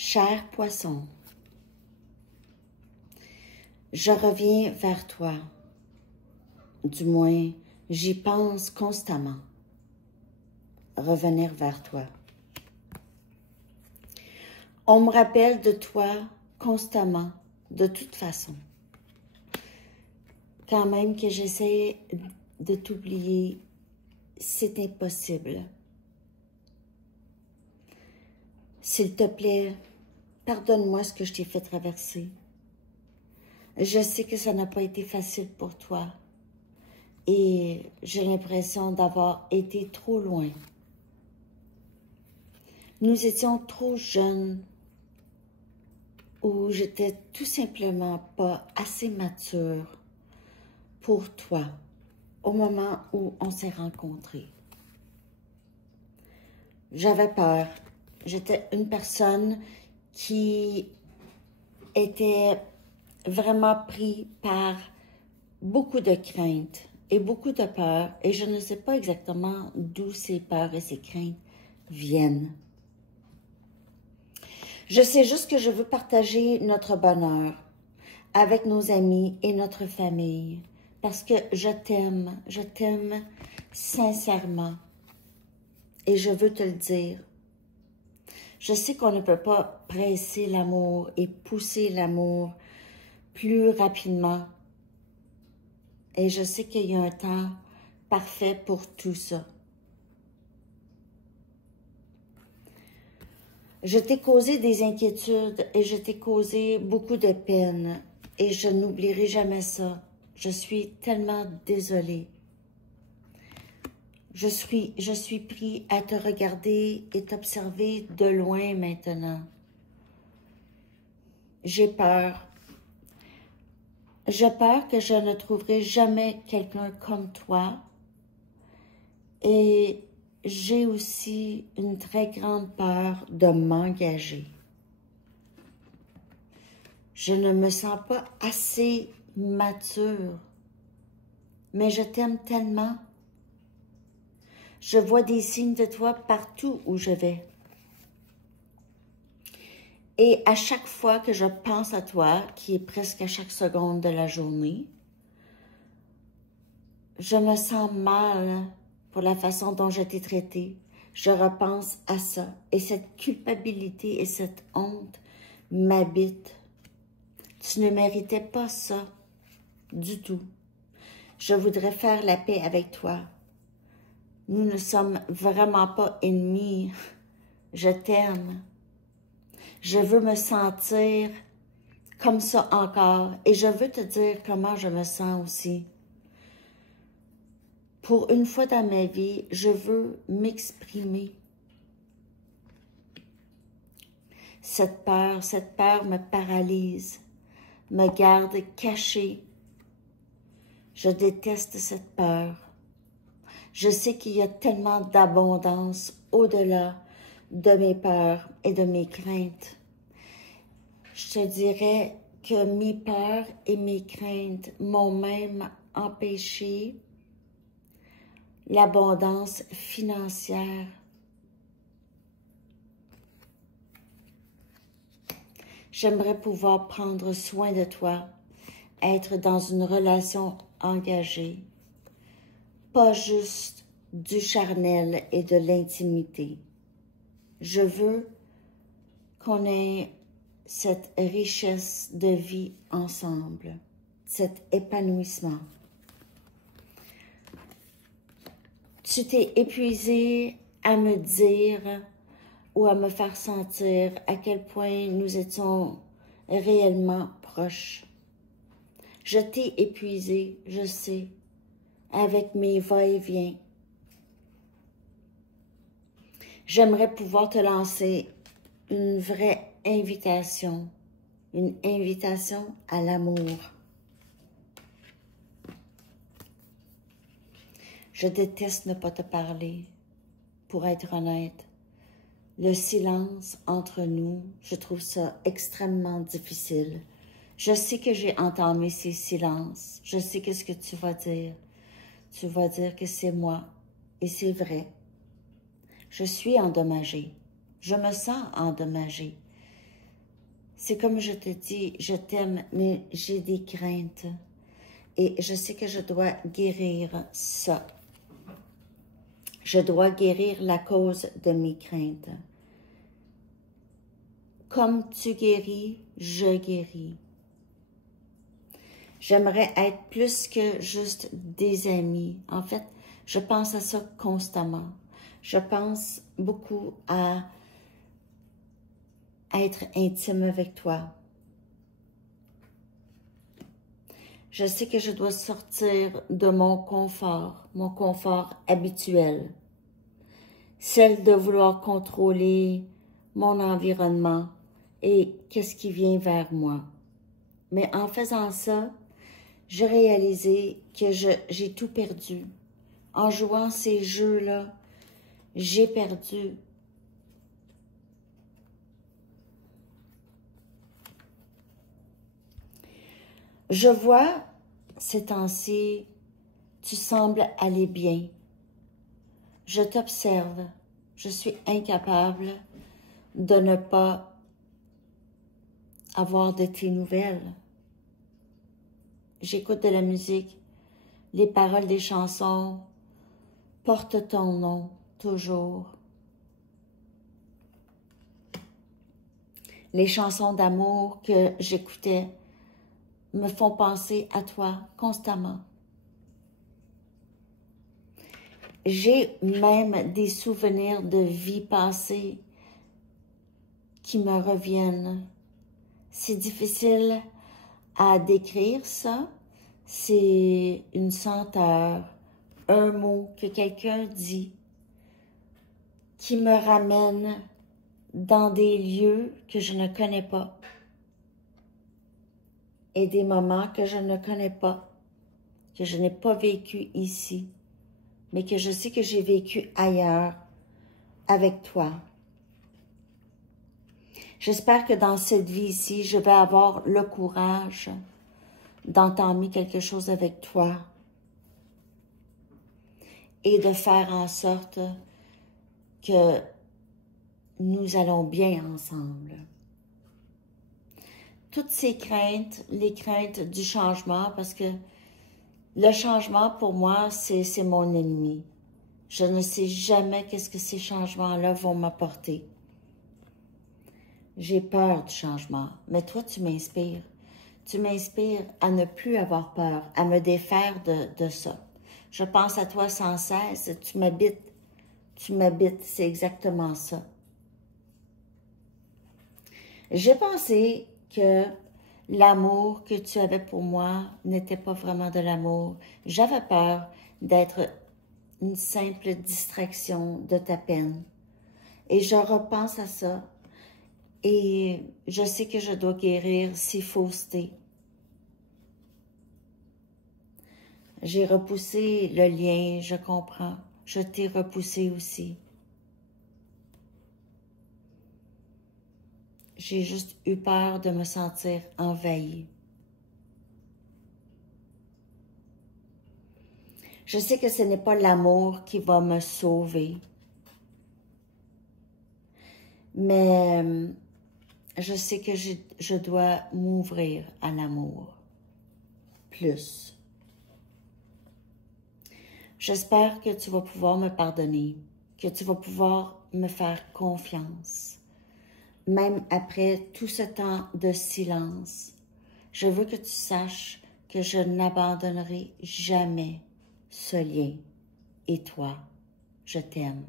Cher poisson, je reviens vers toi. Du moins, j'y pense constamment. Revenir vers toi. On me rappelle de toi constamment, de toute façon. Quand même que j'essaie de t'oublier, c'est impossible. S'il te plaît, pardonne-moi ce que je t'ai fait traverser. Je sais que ça n'a pas été facile pour toi et j'ai l'impression d'avoir été trop loin. Nous étions trop jeunes ou j'étais tout simplement pas assez mature pour toi au moment où on s'est rencontrés. J'avais peur. J'étais une personne qui était vraiment prise par beaucoup de craintes et beaucoup de peurs et je ne sais pas exactement d'où ces peurs et ces craintes viennent. Je sais juste que je veux partager notre bonheur avec nos amis et notre famille parce que je t'aime sincèrement et je veux te le dire. Je sais qu'on ne peut pas presser l'amour et pousser l'amour plus rapidement et je sais qu'il y a un temps parfait pour tout ça. Je t'ai causé des inquiétudes et je t'ai causé beaucoup de peine et je n'oublierai jamais ça. Je suis tellement désolée. Je suis pris à te regarder et t'observer de loin maintenant. J'ai peur. J'ai peur que je ne trouverai jamais quelqu'un comme toi et j'ai aussi une très grande peur de m'engager. Je ne me sens pas assez mature, mais je t'aime tellement. Je vois des signes de toi partout où je vais. Et à chaque fois que je pense à toi, qui est presque à chaque seconde de la journée, je me sens mal pour la façon dont je t'ai traité. Je repense à ça. Et cette culpabilité et cette honte m'habitent. Tu ne méritais pas ça du tout. Je voudrais faire la paix avec toi. Nous ne sommes vraiment pas ennemis. Je t'aime. Je veux me sentir comme ça encore. Et je veux te dire comment je me sens aussi. Pour une fois dans ma vie, je veux m'exprimer. Cette peur me paralyse, me garde cachée. Je déteste cette peur. Je sais qu'il y a tellement d'abondance au-delà de mes peurs et de mes craintes. Je te dirais que mes peurs et mes craintes m'ont même empêché l'abondance financière. J'aimerais pouvoir prendre soin de toi, être dans une relation engagée, pas juste du charnel et de l'intimité. Je veux qu'on ait cette richesse de vie ensemble, cet épanouissement. Tu t'es épuisé à me dire ou à me faire sentir à quel point nous étions réellement proches. Je t'ai épuisé, je sais, avec mes va-et-vient. J'aimerais pouvoir te lancer une vraie invitation, une invitation à l'amour. Je déteste ne pas te parler, pour être honnête. Le silence entre nous, je trouve ça extrêmement difficile. Je sais que j'ai entamé ces silences. Je sais qu'est-ce que tu vas dire. Tu vas dire que c'est moi. Et c'est vrai. Je suis endommagée. Je me sens endommagée. C'est comme je te dis, je t'aime, mais j'ai des craintes. Et je sais que je dois guérir ça. Je dois guérir la cause de mes craintes. Comme tu guéris, je guéris. J'aimerais être plus que juste des amis. En fait, je pense à ça constamment. Je pense beaucoup à être intime avec toi. Je sais que je dois sortir de mon confort habituel. Celle de vouloir contrôler mon environnement et qu'est-ce qui vient vers moi. Mais en faisant ça, j'ai réalisé que j'ai tout perdu. En jouant ces jeux-là, j'ai perdu. Je vois, ces temps-ci, tu sembles aller bien. Je t'observe. Je suis incapable de ne pas avoir de tes nouvelles. J'écoute de la musique. Les paroles des chansons portent ton nom, toujours. Les chansons d'amour que j'écoutais me font penser à toi constamment. J'ai même des souvenirs de vie passée qui me reviennent. C'est difficile à décrire ça. C'est une senteur, un mot que quelqu'un dit qui me ramène dans des lieux que je ne connais pas et des moments que je ne connais pas, que je n'ai pas vécu ici, mais que je sais que j'ai vécu ailleurs avec toi. J'espère que dans cette vie-ci, je vais avoir le courage d'entamer quelque chose avec toi et de faire en sorte que nous allons bien ensemble. Toutes ces craintes, les craintes du changement, parce que le changement, pour moi, c'est mon ennemi. Je ne sais jamais qu'est-ce que ces changements-là vont m'apporter. J'ai peur du changement, mais toi, tu m'inspires. Tu m'inspires à ne plus avoir peur, à me défaire de ça. Je pense à toi sans cesse, tu m'habites, c'est exactement ça. J'ai pensé que l'amour que tu avais pour moi n'était pas vraiment de l'amour. J'avais peur d'être une simple distraction de ta peine. Et je repense à ça. Et je sais que je dois guérir ces faussetés. J'ai repoussé le lien, je comprends. Je t'ai repoussé aussi. J'ai juste eu peur de me sentir envahie. Je sais que ce n'est pas l'amour qui va me sauver. Mais je sais que je dois m'ouvrir à l'amour. Plus. J'espère que tu vas pouvoir me pardonner, que tu vas pouvoir me faire confiance. Même après tout ce temps de silence, je veux que tu saches que je n'abandonnerai jamais ce lien. Et toi, je t'aime.